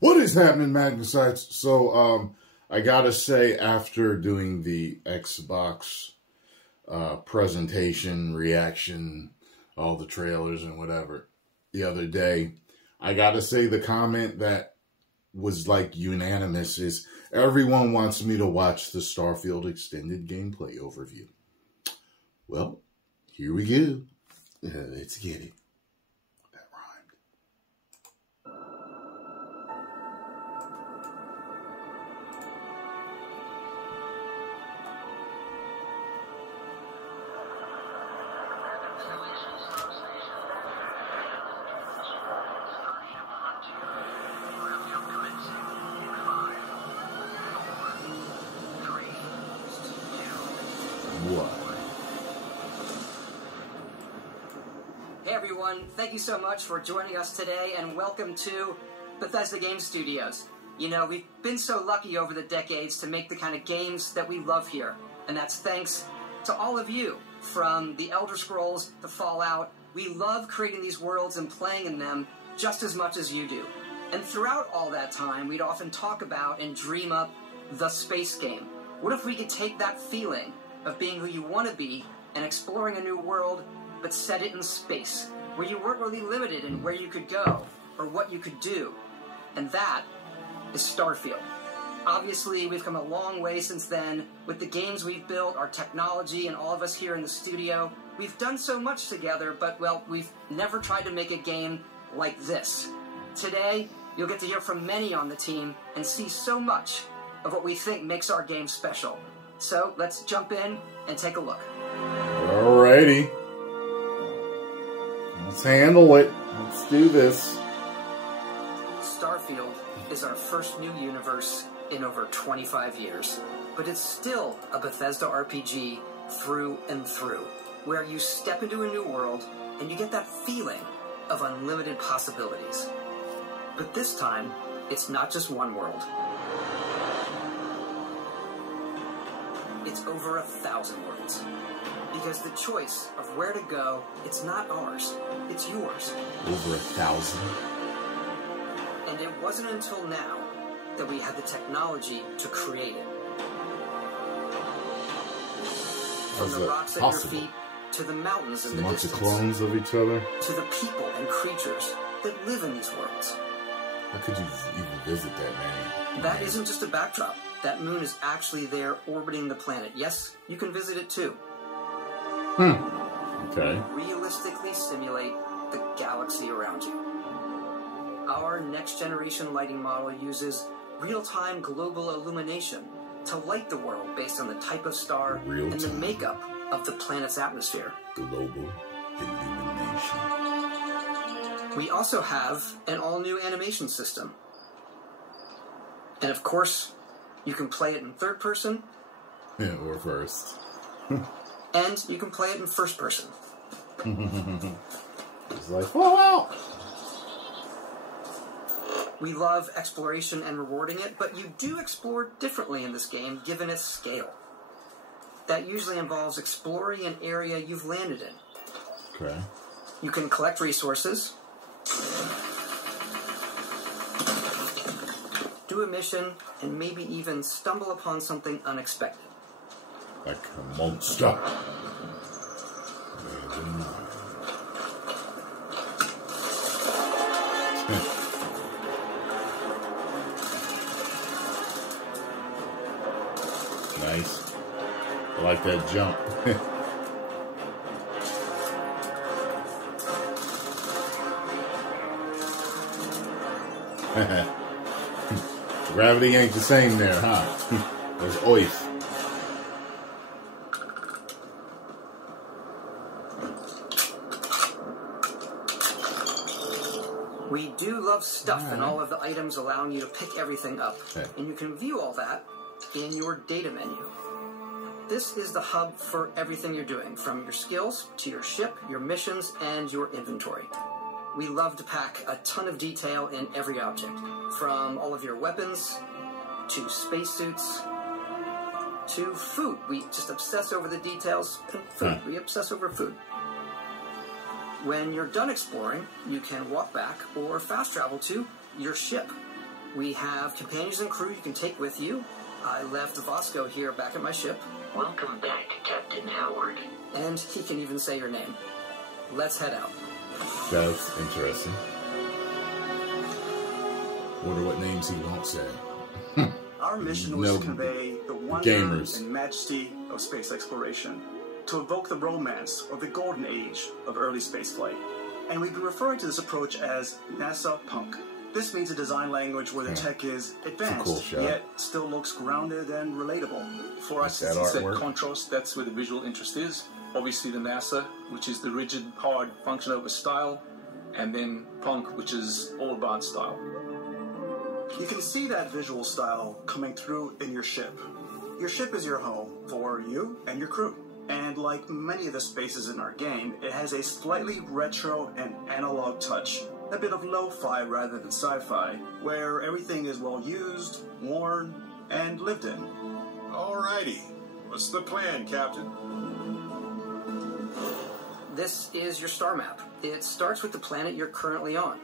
What is happening, Magnusites? So, I gotta say, after doing the Xbox presentation, reaction, all the trailers and whatever, the other day, I gotta say the comment that was like unanimous is everyone wants me to watch the Starfield extended gameplay overview. Well, here we go. Let's get it. That rhymed. What? Hey everyone, thank you so much for joining us today and welcome to Bethesda Game Studios. You know, we've been so lucky over the decades to make the kind of games that we love here, and that's thanks to all of you. From the Elder Scrolls to Fallout, we love creating these worlds and playing in them just as much as you do. And throughout all that time, we'd often talk about and dream up the space game. What if we could take that feeling of being who you want to be and exploring a new world, but set it in space, where you weren't really limited in where you could go or what you could do? And that is Starfield. Obviously, we've come a long way since then with the games we've built, our technology, and all of us here in the studio. We've done so much together, but, well, we've never tried to make a game like this. Today, you'll get to hear from many on the team and see so much of what we think makes our game special. So, let's jump in and take a look. Alrighty. Let's handle it. Let's do this. Starfield is our first new universe in over 25 years, but it's still a Bethesda RPG through and through, where you step into a new world and you get that feeling of unlimited possibilities. But this time, it's not just one world. It's over 1,000 worlds. Because the choice of where to go, it's not ours, it's yours. Over 1,000. And it wasn't until now that we had the technology to create it. From the rocks at your feet, to the mountains in the distance. A bunch of clones of each other. To the people and creatures that live in these worlds. How could you even visit that, man? That isn't just a backdrop. That moon is actually there orbiting the planet. Yes, you can visit it too. Okay. Realistically simulate the galaxy around you. Our next generation lighting model uses real-time global illumination to light the world based on the type of star and the makeup of the planet's atmosphere. Global illumination. We also have an all-new animation system. And of course, you can play it in third person. Yeah, or first. And you can play it in first person. It's like, wow. We love exploration and rewarding it, but you do explore differently in this game given its scale. That usually involves exploring an area you've landed in. Okay. You can collect resources, do a mission, and maybe even stumble upon something unexpected. Like a monster. Nice. I like that jump. Gravity ain't the same there, huh? There's oif. We do love stuff and all of the items allowing you to pick everything up. Okay. And you can view all that in your data menu. This is the hub for everything you're doing, from your skills to your ship, your missions, and your inventory. We love to pack a ton of detail in every object, from all of your weapons, to spacesuits, to food. We just obsess over the details, and food. We obsess over food. When you're done exploring, you can walk back or fast travel to your ship. We have companions and crew you can take with you. I left Vasco here back at my ship. Welcome back, Captain Howard. And he can even say your name. Let's head out. That's interesting. Wonder what names he won't say. Our mission was to convey the wonder and majesty of space exploration, to evoke the romance of the golden age of early spaceflight. And we've been referring to this approach as NASA Punk. This means a design language where the tech is advanced, yet still looks grounded and relatable. For us, it's at contrast, that's where the visual interest is. Obviously the NASA, which is the rigid, hard, function over style, and then Punk, which is all about style. You can see that visual style coming through in your ship. Your ship is your home for you and your crew. And like many of the spaces in our game, it has a slightly retro and analog touch. A bit of lo-fi rather than sci-fi, where everything is well used, worn, and lived in. Alrighty. What's the plan, Captain? This is your star map. It starts with the planet you're currently on.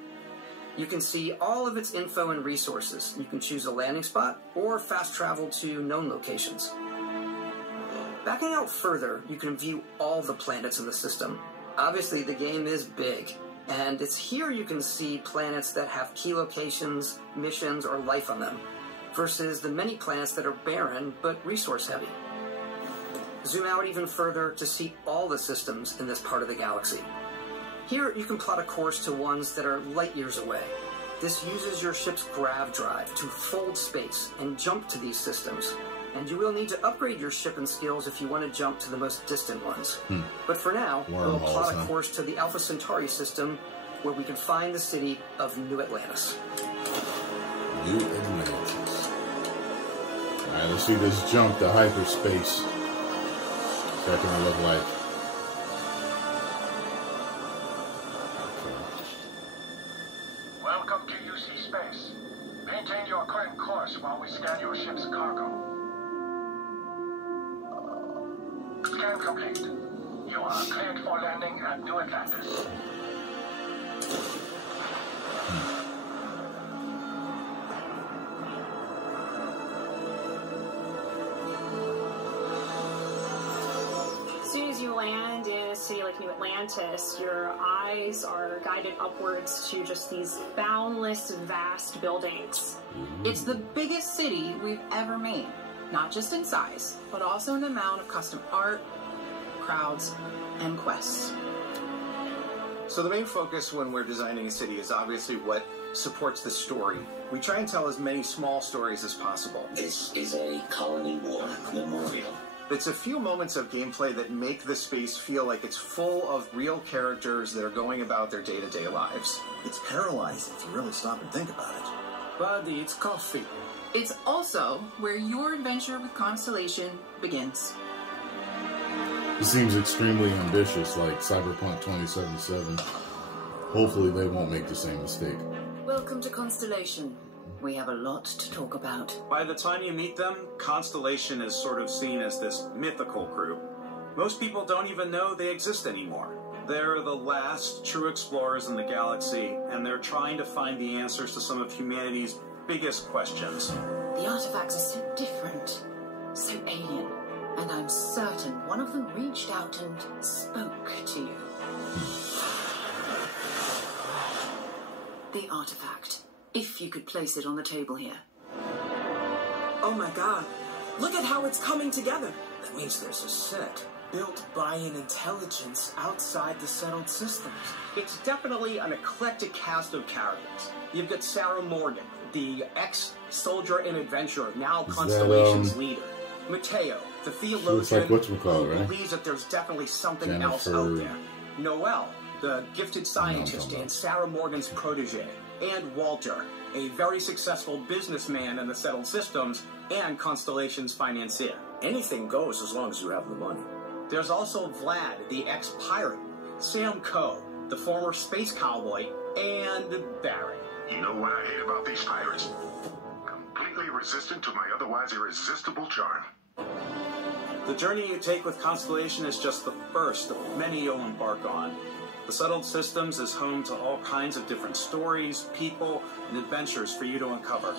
You can see all of its info and resources. You can choose a landing spot or fast travel to known locations. Backing out further, you can view all the planets in the system. Obviously, the game is big, and it's here you can see planets that have key locations, missions, or life on them, versus the many planets that are barren but resource-heavy. Zoom out even further to see all the systems in this part of the galaxy. Here, you can plot a course to ones that are light years away. This uses your ship's grav drive to fold space and jump to these systems. And you will need to upgrade your ship and skills if you want to jump to the most distant ones. But for now, we'll plot a course to the Alpha Centauri system, where we can find the city of New Atlantis. New Atlantis. Alright, let's see this jump to hyperspace. What's that gonna look like? Welcome to UC Space. Maintain your current course while we scan your ship's cargo. Scan complete. You are cleared for landing at New Atlantis. As soon as you land in a city like New Atlantis, your eyes are guided upwards to just these boundless, vast buildings. It's the biggest city we've ever made. Not just in size, but also in the amount of custom art, crowds, and quests. So the main focus when we're designing a city is obviously what supports the story. We try and tell as many small stories as possible. This is a Colony War memorial. It's a few moments of gameplay that make the space feel like it's full of real characters that are going about their day-to-day lives. It's paralyzing if you really stop and think about it. Buddy, it's coffee. It's also where your adventure with Constellation begins. It seems extremely ambitious, like Cyberpunk 2077. Hopefully they won't make the same mistake. Welcome to Constellation. We have a lot to talk about. By the time you meet them, Constellation is sort of seen as this mythical group. Most people don't even know they exist anymore. They're the last true explorers in the galaxy, and they're trying to find the answers to some of humanity's biggest questions. The artifacts are so different, so alien, and I'm certain one of them reached out and spoke to you. The artifact. If you could place it on the table here. Oh my god, look at how it's coming together. That means there's a set built by an intelligence outside the settled systems. It's definitely an eclectic cast of characters. You've got Sarah Morgan, the ex-soldier and adventurer, now Constellation's leader. Mateo, the theologian who believes that there's definitely something else out there. Noel, the gifted scientist and Sarah Morgan's protege. And Walter, a very successful businessman in the settled systems and Constellation's financier. Anything goes as long as you have the money. There's also Vlad, the ex-pirate, Sam Coe, the former space cowboy, and Barry. You know what I hate about these pirates? Completely resistant to my otherwise irresistible charm. The journey you take with Constellation is just the first of many you'll embark on. The Settled Systems is home to all kinds of different stories, people, and adventures for you to uncover.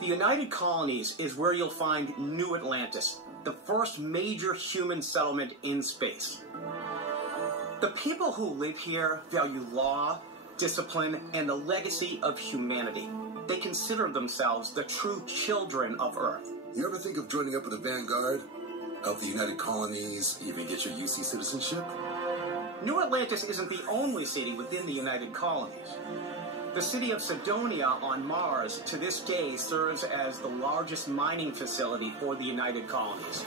The United Colonies is where you'll find New Atlantis, the first major human settlement in space. The people who live here value law, discipline, and the legacy of humanity. They consider themselves the true children of Earth. You ever think of joining up with the Vanguard? Help the United Colonies, even get your UC citizenship? New Atlantis isn't the only city within the United Colonies. The city of Cydonia on Mars to this day serves as the largest mining facility for the United Colonies.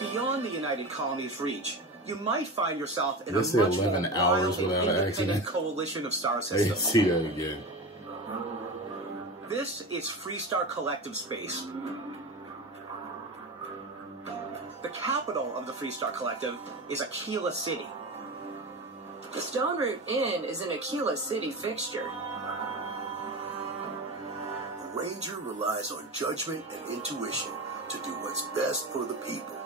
Beyond the United Colonies' reach, you might find yourself in a much 11 more hours wild without and an accident. independent coalition of star I systems. can see that again. This is Freestar Collective Space. The capital of the Freestar Collective is Aquila City. The Stone Root Inn is an Aquila City fixture. The Ranger relies on judgment and intuition to do what's best for the people.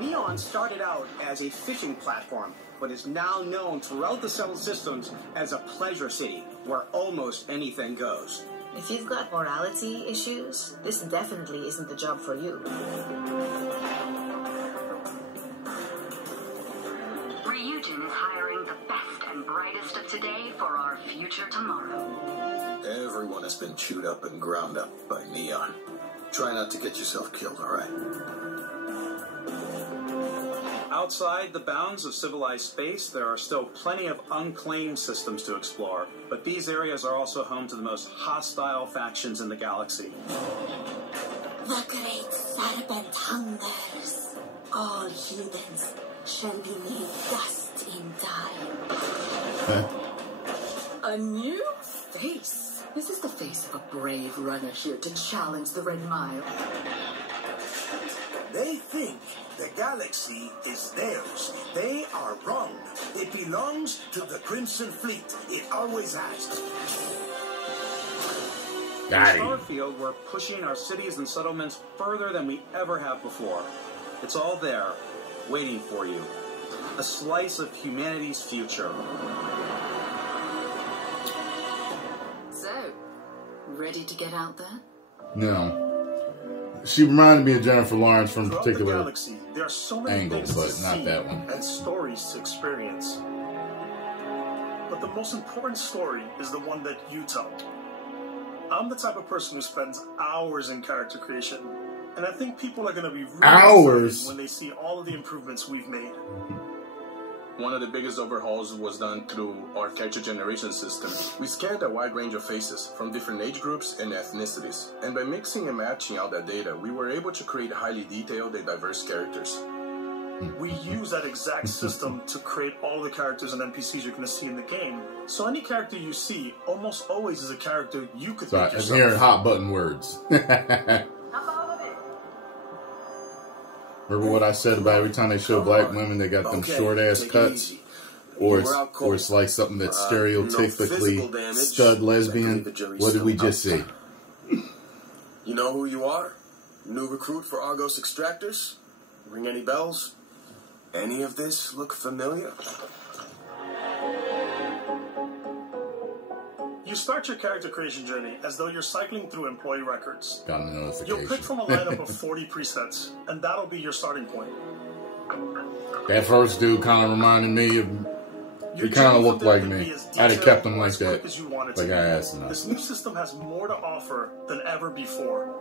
Neon started out as a fishing platform, but is now known throughout the Settled Systems as a pleasure city, where almost anything goes. If you've got morality issues, this definitely isn't the job for you. Ryujin is hiring the best and brightest of today for our future tomorrow. Everyone has been chewed up and ground up by Neon. Try not to get yourself killed, alright? Outside the bounds of civilized space, there are still plenty of unclaimed systems to explore, but these areas are also home to the most hostile factions in the galaxy. The great serpent hungers. All humans shall be made dust in time. A new face. This is the face of a brave runner here to challenge the Red Mile. They think the galaxy is theirs. They are wrong. It belongs to the Crimson Fleet. It always has. In Starfield, we're pushing our cities and settlements further than we ever have before. It's all there, waiting for you. A slice of humanity's future. So, ready to get out there? No. She reminded me of Jennifer Lawrence from a Throughout particular the galaxy, there are so many angle, things but to not see that one. And stories to experience. But the most important story is the one that you tell. I'm the type of person who spends hours in character creation, and I think people are going to be really excited when they see all of the improvements we've made. One of the biggest overhauls was done through our character generation system. We scanned a wide range of faces from different age groups and ethnicities. And by mixing and matching out that data, we were able to create highly detailed and diverse characters. We use that exact system to create all the characters and NPCs you're going to see in the game. So any character you see almost always is a character you could So make I'm yourself. hearing hot button words. Remember what I said about every time they show black women, they got them short ass cuts, or it's like something that's stereotypically stud lesbian. What did we just see? You know who you are? New recruit for Argos Extractors? Ring any bells? Any of this look familiar? You start your character creation journey as though you're cycling through employee records. Got a notification. You'll pick from a lineup of 40 presets, and that'll be your starting point. That first dude kind of reminded me of. He kind of looked like me. I'd have kept him like that. Like I asked him. This new system has more to offer than ever before.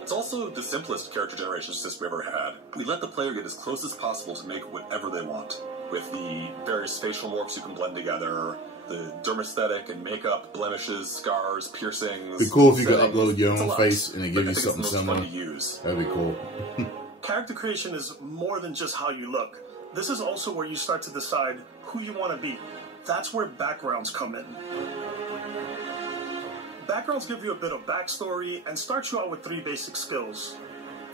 It's also the simplest character generation system we ever had. We let the player get as close as possible to make whatever they want. With the various facial morphs you can blend together, the dermesthetic and makeup, blemishes, scars, piercings. It'd be cool if you could upload your own face and it give you something similar. That'd be cool. Character creation is more than just how you look. This is also where you start to decide who you want to be. That's where backgrounds come in. Backgrounds give you a bit of backstory and start you out with 3 basic skills.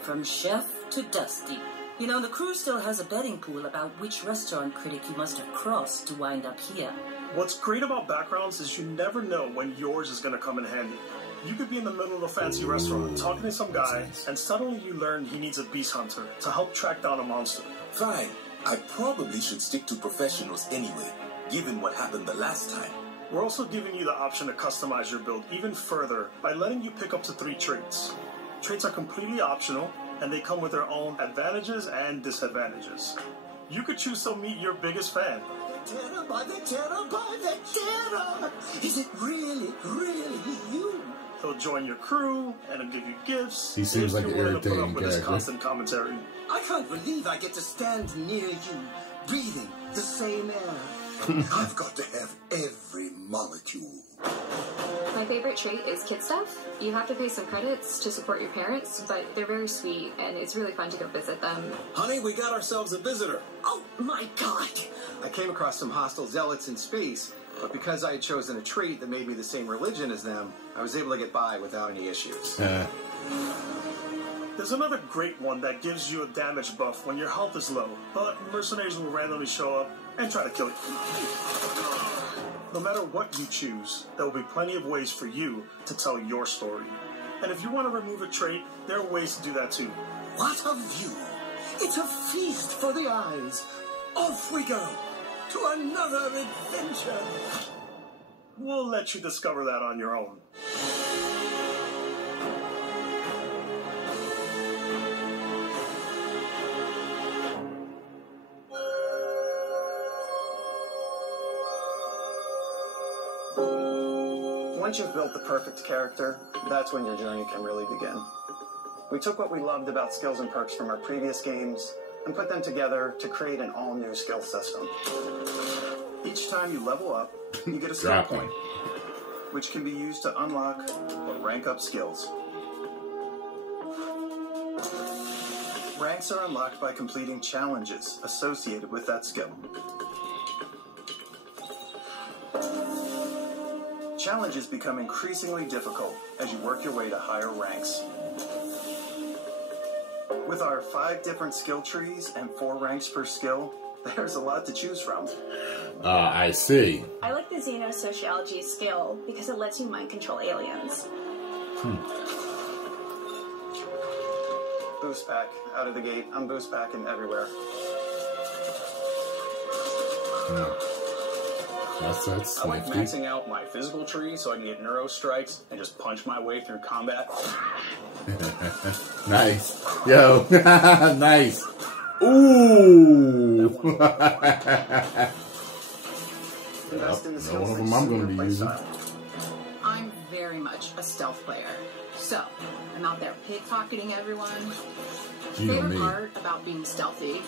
From chef to Dusty, You know, the crew still has a betting pool about which restaurant critic you must have crossed to wind up here. What's great about backgrounds is you never know when yours is going to come in handy. You could be in the middle of a fancy restaurant talking to some guy, and suddenly you learn he needs a beast hunter to help track down a monster. Fine. I probably should stick to professionals anyway, given what happened the last time. We're also giving you the option to customize your build even further by letting you pick up to 3 traits. Traits are completely optional, and they come with their own advantages and disadvantages. You could choose to meet your biggest fan. Terror by the terror by the terror! Is it really, really you? He'll join your crew, and he'll give you gifts. He seems like an irritating with his character. constant commentary. I can't believe I get to stand near you, breathing the same air. I've got to have every molecule. My favorite trait is kid stuff. You have to pay some credits to support your parents, but they're very sweet, and it's really fun to go visit them. Honey, we got ourselves a visitor. Oh my god! I came across some hostile zealots in space, but because I had chosen a trait that made me the same religion as them, I was able to get by without any issues. There's another great one that gives you a damage buff when your health is low, but mercenaries will randomly show up and try to kill you. No matter what you choose, there will be plenty of ways for you to tell your story. And if you want to remove a trait, there are ways to do that too. What a view! It's a feast for the eyes. Off we go to another adventure. We'll let you discover that on your own. Once you've built the perfect character, that's when your journey can really begin. We took what we loved about skills and perks from our previous games and put them together to create an all-new skill system. Each time you level up, you get a skill point, which can be used to unlock or rank up skills. Ranks are unlocked by completing challenges associated with that skill. Challenges become increasingly difficult as you work your way to higher ranks. With our 5 different skill trees and 4 ranks per skill, there's a lot to choose from. I see. I like the Xenosociology skill because it lets you mind control aliens. Boost pack out of the gate. I'm boost packing everywhere. That's I like nifty. maxing out my physical tree so I can get neuro strikes and just punch my way through combat. Nice. Yo. Nice. Ooh. Invest in the No skills one of that them I'm suit going your to be play using. style. I'm very much a stealth player. So, I'm out there pickpocketing everyone. You know Favorite me. part about being stealthy,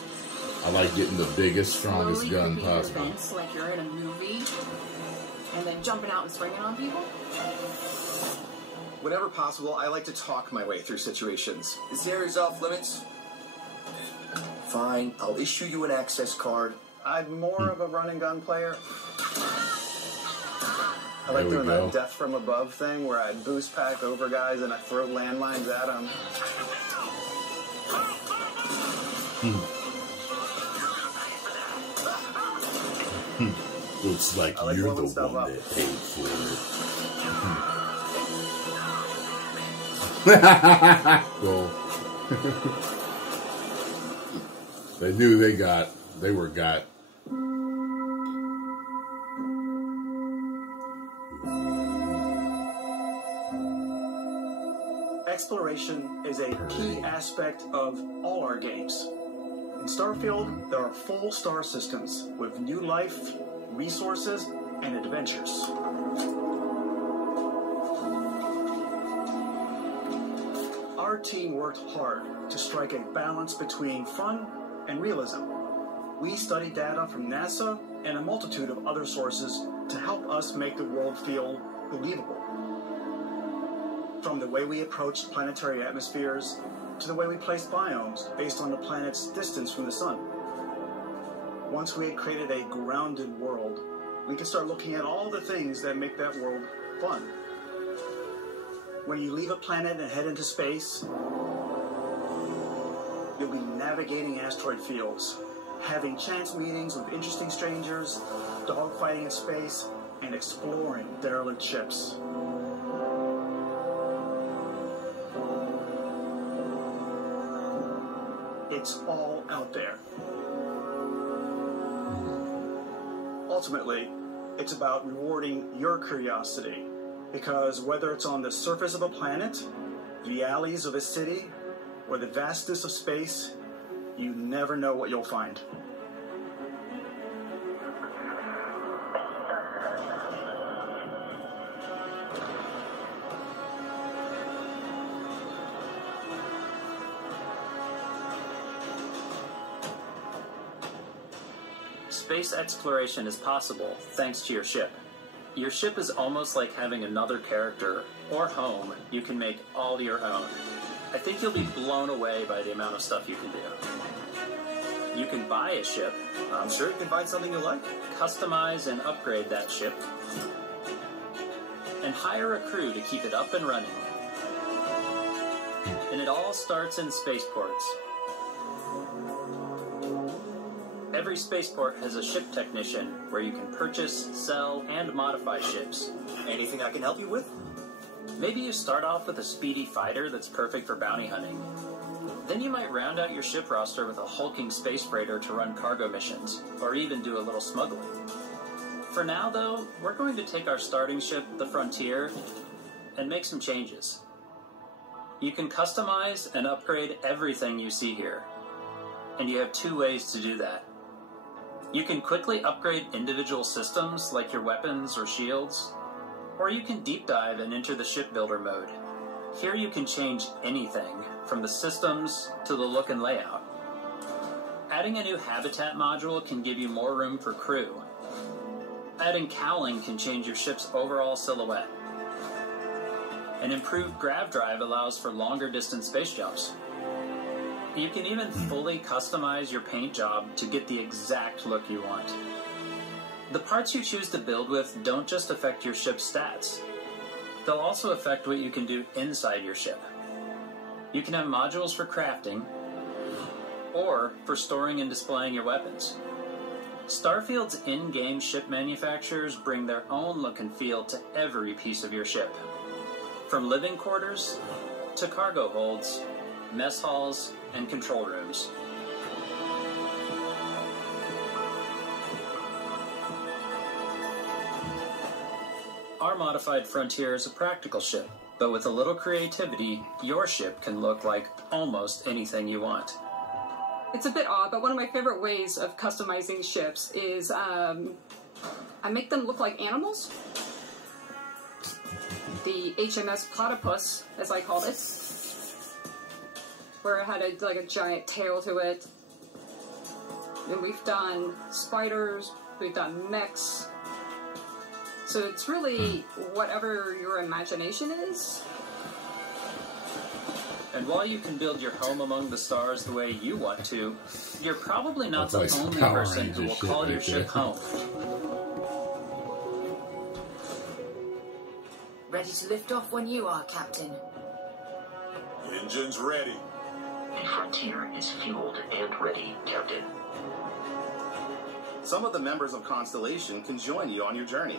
I like getting the biggest, strongest slowly gun creeping through possible. vents like you're in a movie, and then jumping out and springing on people. Whenever possible, I like to talk my way through situations. This area's off limits. Fine, I'll issue you an access card. I'm more of a run and gun player. I like There we doing go. that death from above thing where I boost pack over guys and I throw landmines at them. Looks like I like you're the blowing stuff one up. that paid for it. Cool. They knew they were got. Exploration is a key aspect of all our games. In Starfield, there are full star systems with new life, resources, and adventures. Our team worked hard to strike a balance between fun and realism. We studied data from NASA and a multitude of other sources to help us make the world feel believable. From the way we approached planetary atmospheres to the way we placed biomes based on the planet's distance from the sun. Once we had created a grounded world, we could start looking at all the things that make that world fun. When you leave a planet and head into space, you'll be navigating navigating asteroid fields, having chance meetings with interesting strangers, dogfighting in space, and exploring derelict ships. It's all out there. Ultimately, it's about rewarding your curiosity, because whether it's on the surface of a planet, the alleys of a city, or the vastness of space, you never know what you'll find. Space exploration is possible thanks to your ship. Your ship is almost like having another character or home you can make all your own. I think you'll be blown away by the amount of stuff you can do. You can buy a ship. I'm sure you can find something you like. Customize and upgrade that ship. And hire a crew to keep it up and running. And it all starts in spaceports. Every spaceport has a ship technician where you can purchase, sell, and modify ships. Anything I can help you with? Maybe you start off with a speedy fighter that's perfect for bounty hunting. Then you might round out your ship roster with a hulking space freighter to run cargo missions, or even do a little smuggling. For now, though, we're going to take our starting ship, the Frontier, and make some changes. You can customize and upgrade everything you see here. And you have two ways to do that. You can quickly upgrade individual systems like your weapons or shields, or you can deep dive and enter the shipbuilder mode. Here you can change anything, from the systems to the look and layout. Adding a new habitat module can give you more room for crew. Adding cowling can change your ship's overall silhouette. An improved grav drive allows for longer distance space jumps. You can even fully customize your paint job to get the exact look you want. The parts you choose to build with don't just affect your ship's stats. They'll also affect what you can do inside your ship. You can have modules for crafting, or for storing and displaying your weapons. Starfield's in-game ship manufacturers bring their own look and feel to every piece of your ship. From living quarters to cargo holds, mess halls, and control rooms. Our modified Frontier is a practical ship, but with a little creativity, your ship can look like almost anything you want. It's a bit odd, but one of my favorite ways of customizing ships is I make them look like animals. The HMS Platypus, as I called it, where it had a giant tail to it. And we've done spiders, we've done mechs. So it's really whatever your imagination is. And while you can build your home among the stars the way you want to, you're probably not the only person who will call your ship home. Ready to lift off when you are, Captain. Engines ready. The Frontier is fueled and ready, Captain. Some of the members of Constellation can join you on your journey.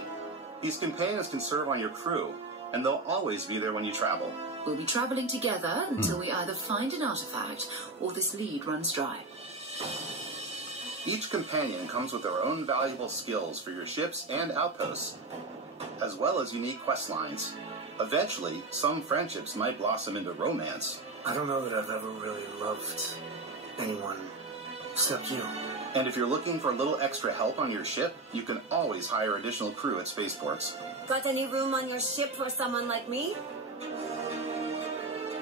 These companions can serve on your crew, and they'll always be there when you travel. We'll be traveling together until we either find an artifact or this lead runs dry. Each companion comes with their own valuable skills for your ships and outposts, as well as unique quest lines. Eventually, some friendships might blossom into romance. I don't know that I've ever really loved anyone except you. And if you're looking for a little extra help on your ship, you can always hire additional crew at spaceports. Got any room on your ship for someone like me?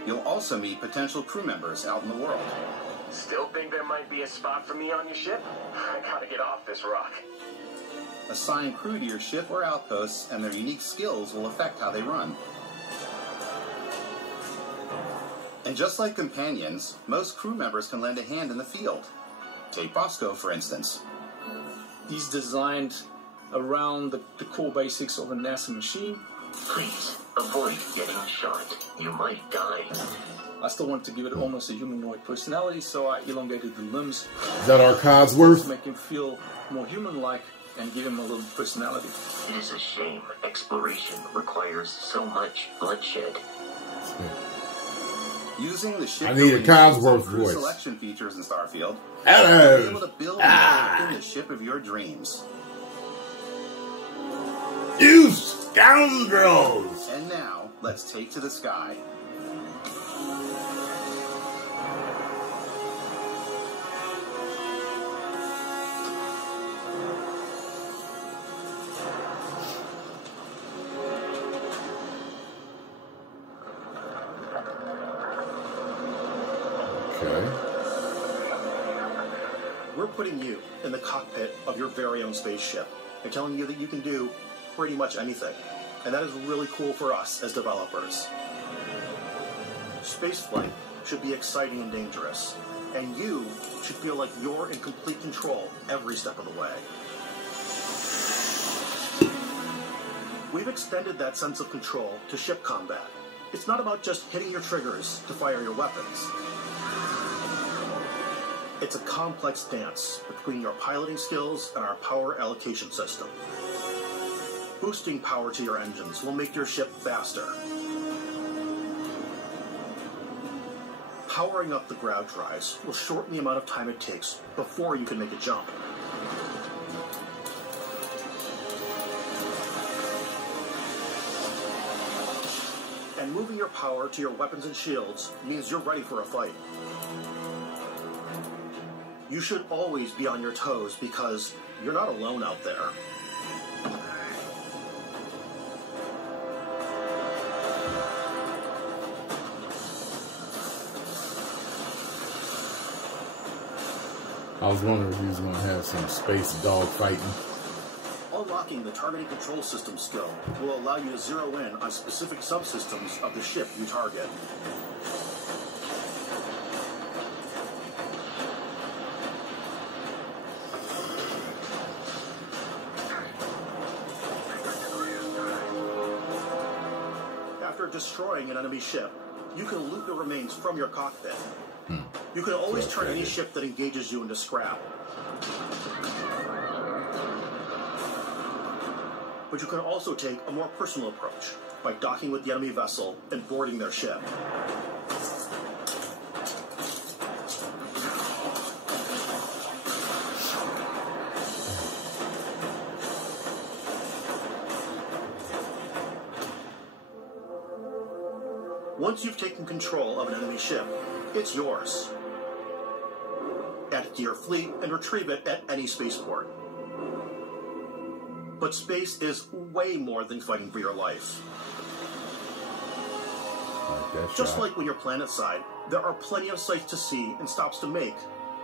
You'll also meet potential crew members out in the world. Still think there might be a spot for me on your ship? I gotta get off this rock. Assign crew to your ship or outposts, and their unique skills will affect how they run. And just like companions, most crew members can lend a hand in the field. Take Bosco, for instance. He's designed around the core basics of a NASA machine. Please, avoid getting shot. You might die. I still wanted to give it almost a humanoid personality, so I elongated the limbs. Is that our Codsworth? To make him feel more human-like and give him a little personality. It is a shame exploration requires so much bloodshed. Using the ship I need a Codsworth voice. Selection features in Starfield. Hello. You're able to build and the ship of your dreams. You scoundrels! And now, let's take to the sky. We're putting you in the cockpit of your very own spaceship and telling you that you can do pretty much anything. And that is really cool for us as developers. Spaceflight should be exciting and dangerous, and you should feel like you're in complete control every step of the way. We've extended that sense of control to ship combat. It's not about just hitting your triggers to fire your weapons. It's a complex dance between your piloting skills and our power allocation system. Boosting power to your engines will make your ship faster. Powering up the ground drives will shorten the amount of time it takes before you can make a jump. And moving your power to your weapons and shields means you're ready for a fight. You should always be on your toes because you're not alone out there. I was wondering if he was going to have some space dog fighting. Unlocking the targeting control system skill will allow you to zero in on specific subsystems of the ship you target. After destroying an enemy ship, you can loot the remains from your cockpit. You can always turn any ship that engages you into scrap. But you can also take a more personal approach by docking with the enemy vessel and boarding their ship. Once you've taken control of an enemy ship, it's yours. Add it to your fleet and retrieve it at any spaceport. But space is way more than fighting for your life. Just like when you're planetside, there are plenty of sights to see and stops to make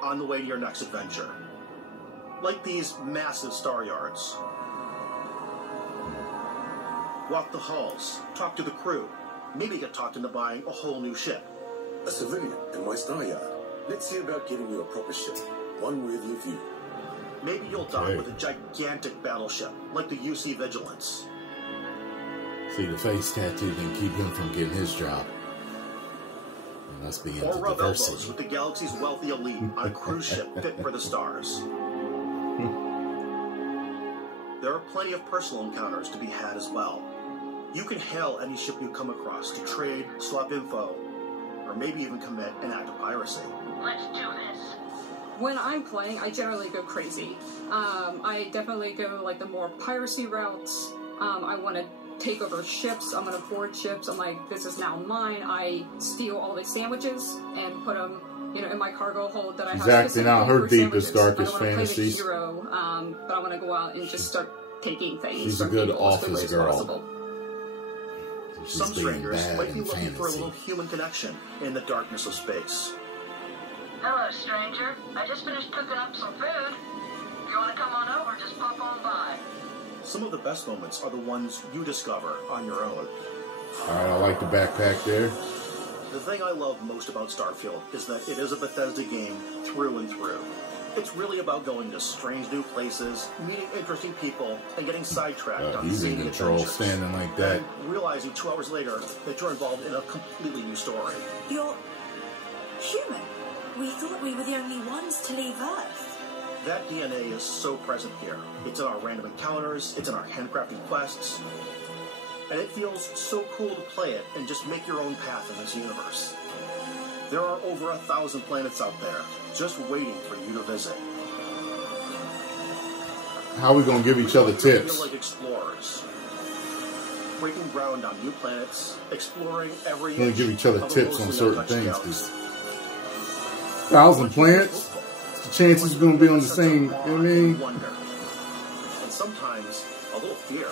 on the way to your next adventure. Like these massive star yards. Walk the halls, talk to the crew, maybe get talked into buying a whole new ship. A civilian in my star yard. Let's see about getting you a proper ship. One worthy of you. Maybe you'll dock with a gigantic battleship, like the UC Vigilance. See, the face tattoo can keep him from getting his job. It must be into Or rub elbows diversity. with the galaxy's wealthy elite on a cruise ship fit for the stars. There are plenty of personal encounters to be had as well. You can hail any ship you come across to trade, swap info, or maybe even commit an act of piracy. Let's do this. When I'm playing, I generally go crazy. I definitely go like the more piracy routes. I want to take over ships. I'm going to board ships. I'm like, this is now mine. I steal all the sandwiches and put them, in my cargo hold that I have. She's acting out her deepest, darkest I don't wanna fantasies. Play the hero, but I want to go out and just start taking things. She's a from good people as office quickly as girl. possible. She's Some being strangers bad might be in looking for a fantasy. little human connection in the darkness of space. Hello, stranger. I just finished cooking up some food. If you want to come on over, just pop on by. Some of the best moments are the ones you discover on your own. Alright, I like the backpack there. The thing I love most about Starfield is that it is a Bethesda game through and through. It's really about going to strange new places, meeting interesting people, and getting sidetracked on He's in zany control, adventures. standing like that. And realizing 2 hours later that you're involved in a completely new story. You're Human? We thought we were the only ones to leave Earth. That DNA is so present here. It's in our random encounters, it's in our handcrafted quests, and it feels so cool to play it and just make your own path in this universe. There are over 1,000 planets out there, just waiting for you to visit. How are we gonna give each other tips? Feel like explorers, breaking ground on new planets, exploring every. We're gonna give each other of a tips on mostly certain untouched things. galaxy. 1,000 planets. The chances gonna be on the same. You know what I mean? Wonder, and sometimes a little fear.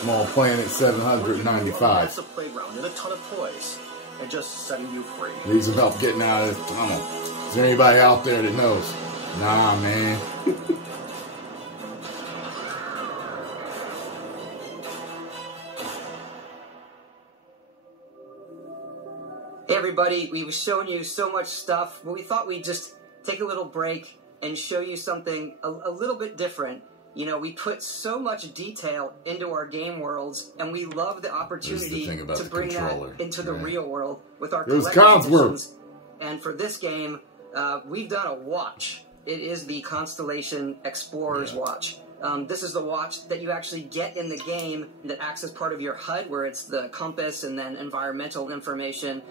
Small planet 795. It's a playground and a ton of toys, and just setting you free. Needs some help getting out of this tunnel. Is there anybody out there that knows? Nah, man. Hey everybody, we were showing you so much stuff, but we thought we'd just take a little break and show you something a little bit different. You know, we put so much detail into our game worlds, and we love the opportunity to bring that into the real world with our collector's editions. And for this game, we've done a watch. It is the Constellation Explorer's watch. This is the watch that you actually get in the game that acts as part of your HUD, where it's the compass and then environmental information.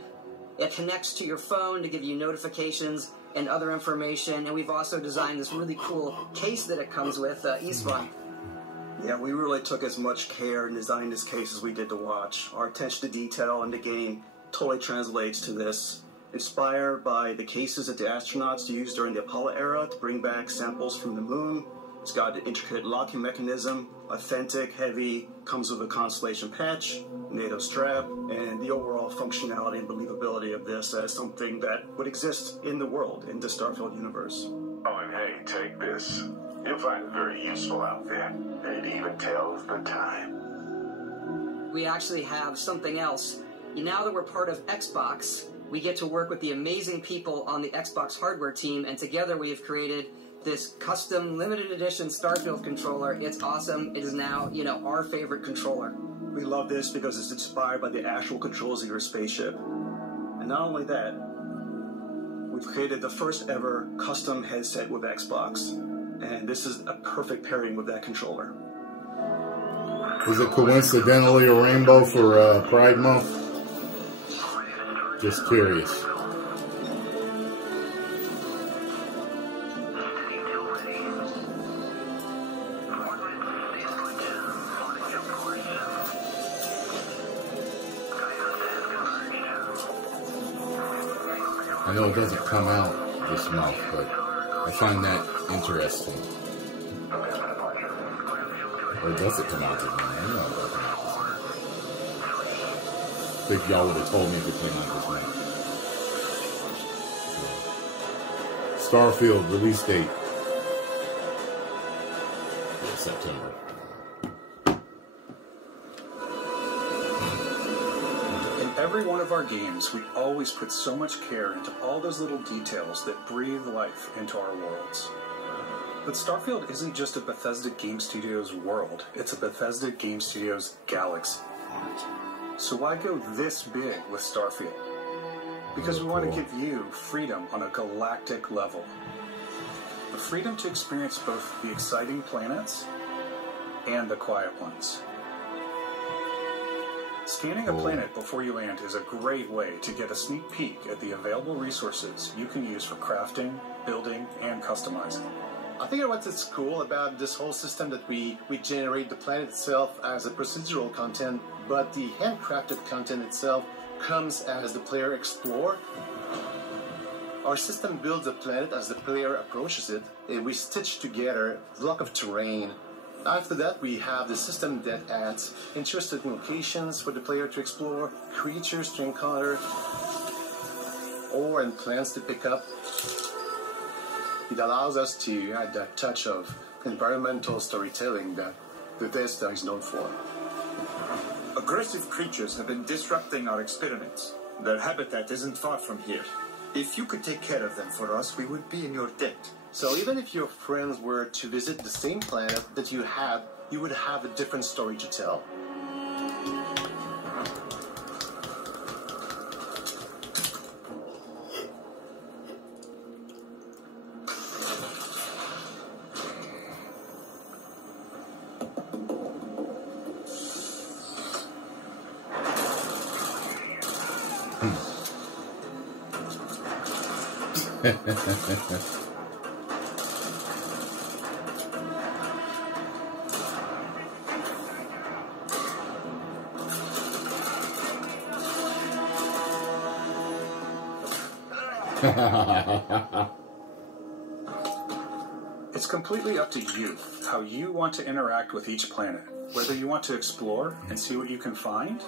It connects to your phone to give you notifications and other information, and we've also designed this really cool case that it comes with, Isvan. Yeah, we really took as much care in designing this case as we did the watch. Our attention to detail in the game totally translates to this. Inspired by the cases that the astronauts used during the Apollo era to bring back samples from the moon. It's got an intricate locking mechanism, authentic, heavy, comes with a Constellation patch, NATO strap, and the overall functionality and believability of this as something that would exist in the world, in the Starfield universe. Oh, and hey, take this. You'll find it very useful out there. It even tells the time. We actually have something else. Now that we're part of Xbox, we get to work with the amazing people on the Xbox hardware team, and together we have created this custom limited edition Starfield controller. It's awesome. It is now, you know, our favorite controller. We love this because it's inspired by the actual controls of your spaceship. And not only that, we've created the first ever custom headset with Xbox. And this is a perfect pairing with that controller. Is it coincidentally a rainbow for Pride Month? Just curious. I know it doesn't come out this month, but I find that interesting. Or does it come out this month? I don't know if it doesn't come out this month. I think y'all would have told me if it came out this month. Starfield release date. Yeah, September. Every one of our games, we always put so much care into all those little details that breathe life into our worlds. But Starfield isn't just a Bethesda Game Studios world, it's a Bethesda Game Studios galaxy. So why go this big with Starfield? Because we want to give you freedom on a galactic level. The freedom to experience both the exciting planets and the quiet ones. Scanning a planet before you land is a great way to get a sneak peek at the available resources you can use for crafting, building, and customizing. I think what's cool about this whole system that we generate the planet itself as a procedural content, but the handcrafted content itself comes as the player explores. Our system builds the planet as the player approaches it, and we stitch together a block of terrain. After that, we have the system that adds interesting locations for the player to explore, creatures to encounter, ore and plants to pick up. It allows us to add that touch of environmental storytelling that Bethesda is known for. Aggressive creatures have been disrupting our experiments. Their habitat isn't far from here. If you could take care of them for us, we would be in your debt. So even if your friends were to visit the same planet that you would have a different story to tell. It's completely up to you how you want to interact with each planet. Whether you want to explore and see what you can find,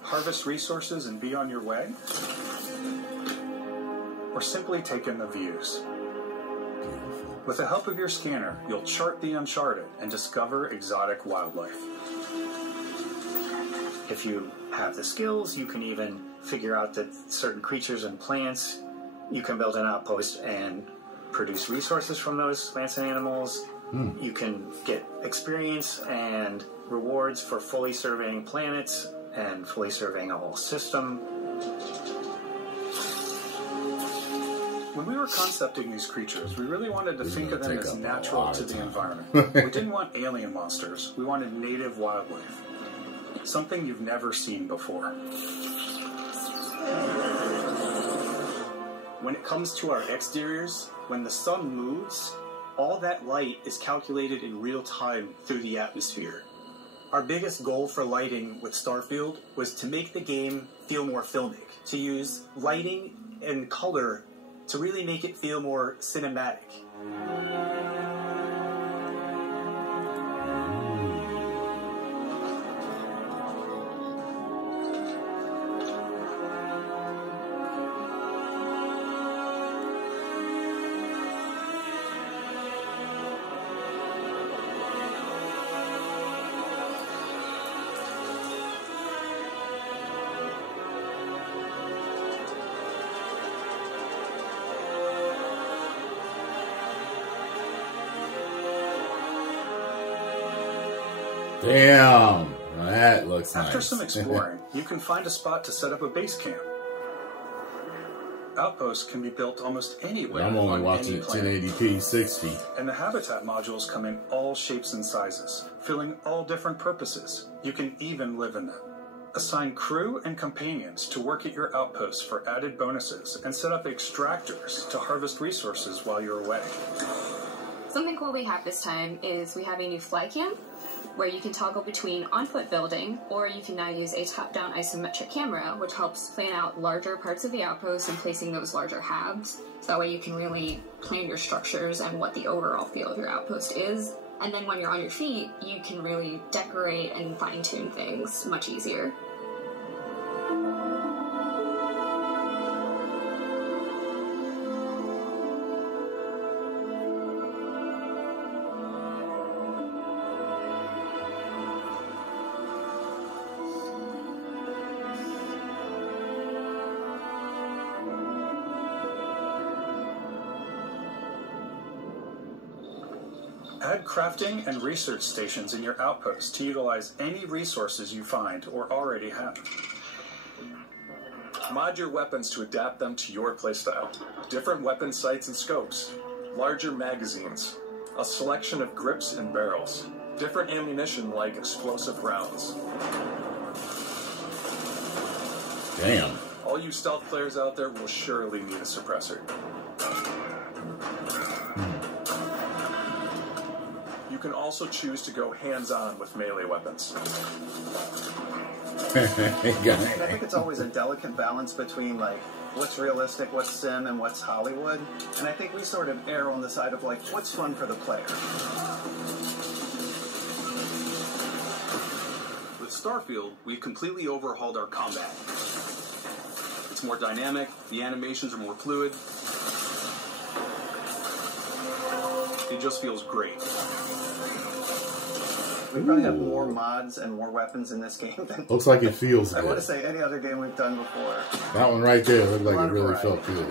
harvest resources and be on your way, or simply take in the views. With the help of your scanner, you'll chart the uncharted and discover exotic wildlife. If you have the skills, you can even figure out that certain creatures and plants, you can build an outpost and produce resources from those plants and animals. You can get experience and rewards for fully surveying planets and fully surveying a whole system. When we were concepting these creatures, we really wanted to think of them as natural to the environment. We didn't want alien monsters. We wanted native wildlife. Something you've never seen before. When it comes to our exteriors, when the sun moves, all that light is calculated in real time through the atmosphere. Our biggest goal for lighting with Starfield was to make the game feel more filmic, to use lighting and color to really make it feel more cinematic. Damn, that looks nice. After some exploring, you can find a spot to set up a base camp. Outposts can be built almost anywhere. I'm only on watching any it planet. 1080p 60. And the habitat modules come in all shapes and sizes, filling all different purposes. You can even live in them. Assign crew and companions to work at your outposts for added bonuses, and set up extractors to harvest resources while you're away. Something cool we have this time is we have a new fly cam, where you can toggle between on-foot building, or you can now use a top-down isometric camera, which helps plan out larger parts of the outpost and placing those larger halves. So that way you can really plan your structures and what the overall feel of your outpost is. And then when you're on your feet, you can really decorate and fine-tune things much easier. Add crafting and research stations in your outpost to utilize any resources you find or already have. Mod your weapons to adapt them to your playstyle. Different weapon sights and scopes, larger magazines, a selection of grips and barrels, different ammunition like explosive rounds. Damn. All you stealth players out there will surely need a suppressor. You can also choose to go hands-on with melee weapons. I think it's always a delicate balance between like what's realistic, what's sim, and what's Hollywood. And I think we sort of err on the side of like what's fun for the player. With Starfield, we've completely overhauled our combat. It's more dynamic, the animations are more fluid. It just feels great. We probably have more mods and more weapons in this game than Looks like it feels I good. want to say any other game we've done before. That one right there looked like A lot it of really variety. felt good.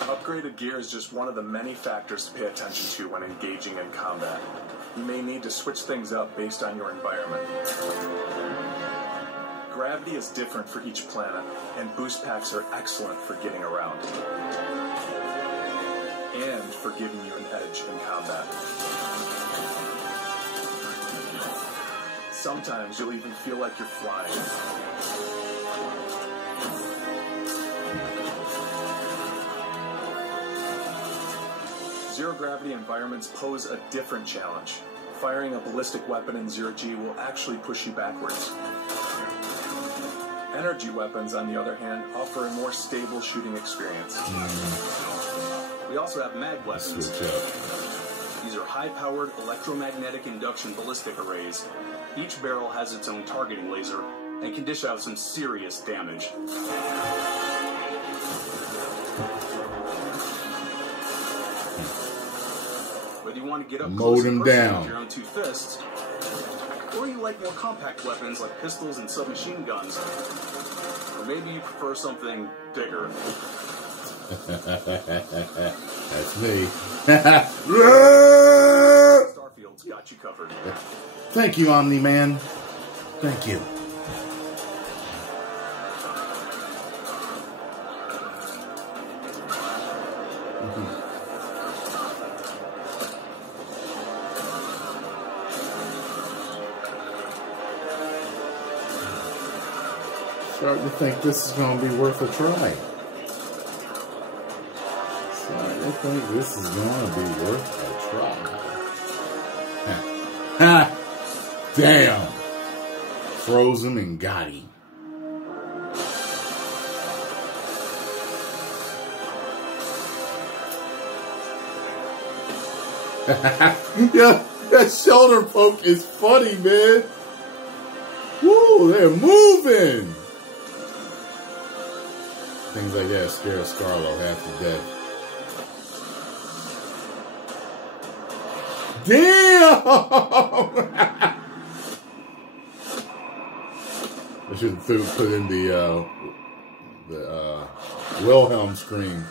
Upgraded gear is just one of the many factors to pay attention to when engaging in combat. You may need to switch things up based on your environment. Gravity is different for each planet, and boost packs are excellent for getting around. And for giving you an edge in combat. Sometimes you'll even feel like you're flying. zero-gravity environments pose a different challenge. Firing a ballistic weapon in zero-G will actually push you backwards. Energy weapons, on the other hand, offer a more stable shooting experience. We also have mag weapons. These are high-powered electromagnetic induction ballistic arrays. Each barrel has its own targeting laser and can dish out some serious damage. Whether you want to get up close and personal with your own two fists, or you like more compact weapons like pistols and submachine guns, or maybe you prefer something bigger. That's me. Starfield's got you covered. Thank you, Omni-Man. Thank you. Starting to think this is going to be worth a try. Starting to think this is going to be worth a try. Ha! Damn! Froze him and got him. Yeah, that shoulder poke is funny, man. Woo, they're moving. Things like that scare Scarlo half to death. Damn! I should have put in the Wilhelm scream.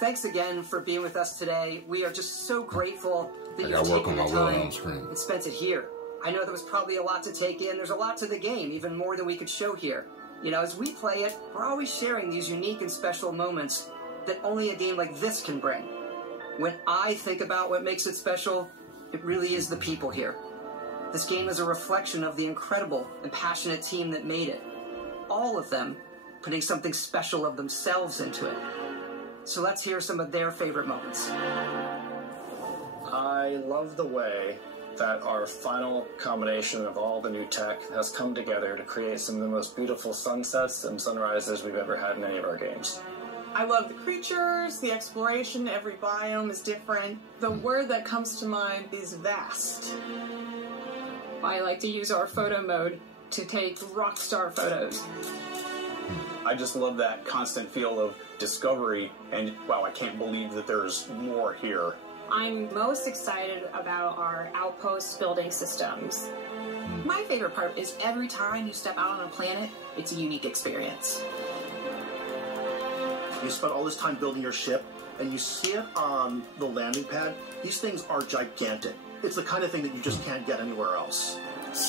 Thanks again for being with us today. We are just so grateful that you've taken the time and spent it here. I know there was probably a lot to take in. There's a lot to the game, even more than we could show here. You know, as we play it, we're always sharing these unique and special moments that only a game like this can bring. When I think about what makes it special, it really is the people here. This game is a reflection of the incredible and passionate team that made it. All of them putting something special of themselves into it. So let's hear some of their favorite moments. I love the way that our final combination of all the new tech has come together to create some of the most beautiful sunsets and sunrises we've ever had in any of our games. I love the creatures, the exploration, every biome is different. The word that comes to mind is vast. I like to use our photo mode to take rock star photos. I just love that constant feel of discovery and, wow, I can't believe that there's more here. I'm most excited about our outpost building systems. My favorite part is every time you step out on a planet, it's a unique experience. You spent all this time building your ship, and you see it on the landing pad. These things are gigantic. It's the kind of thing that you just can't get anywhere else.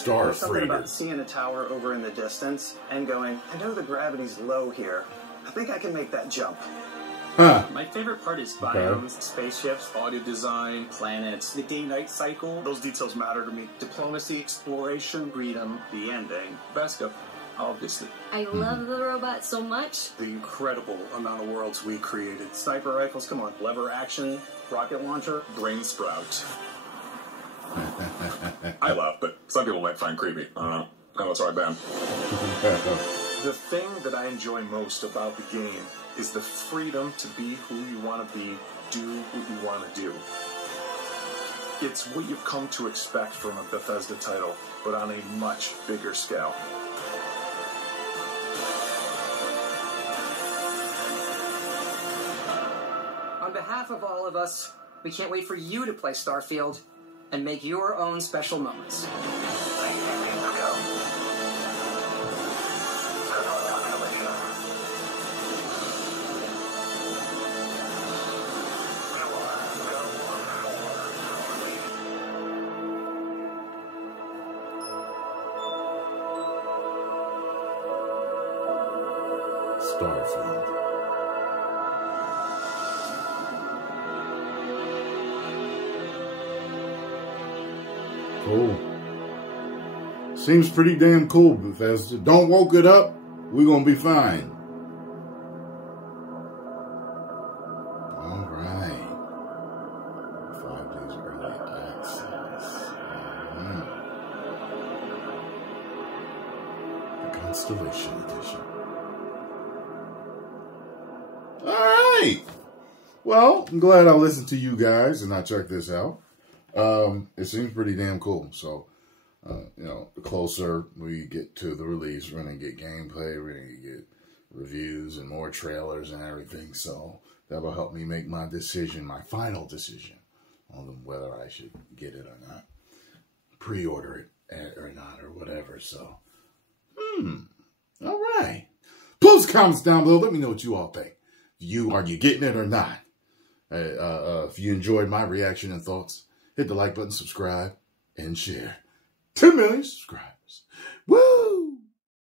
There's something about seeing a tower over in the distance and going, I know the gravity's low here. I think I can make that jump. Huh. My favorite part is biomes, spaceships, audio design, planets, the day-night cycle. Those details matter to me. Diplomacy, exploration, freedom, the ending. Beskha, obviously. I love the robot so much. The incredible amount of worlds we created. Sniper rifles, come on. Lever action, rocket launcher, brain sprout. I laugh, but some people might find creepy. I don't know. Oh, sorry, Ben. The thing that I enjoy most about the game is the freedom to be who you want to be, do what you want to do. It's what you've come to expect from a Bethesda title, but on a much bigger scale. On behalf of all of us, we can't wait for you to play Starfield and make your own special moments. Starfield. Cool. Seems pretty damn cool, Bethesda. Don't woke it up. We're going to be fine. All right. 5 days early access. The Constellation Edition. All right. Well, I'm glad I listened to you guys and I checked this out. It seems pretty damn cool. So, you know, the closer we get to the release, we're going to get gameplay, we're going to get reviews and more trailers and everything. So that'll help me make my decision, my final decision on whether I should get it or not. Pre-order it or not or whatever. So, all right. Post comments down below. Let me know what you all think. Are you getting it or not? If you enjoyed my reaction and thoughts, hit the like button, subscribe, and share. 10 million subscribers. Woo!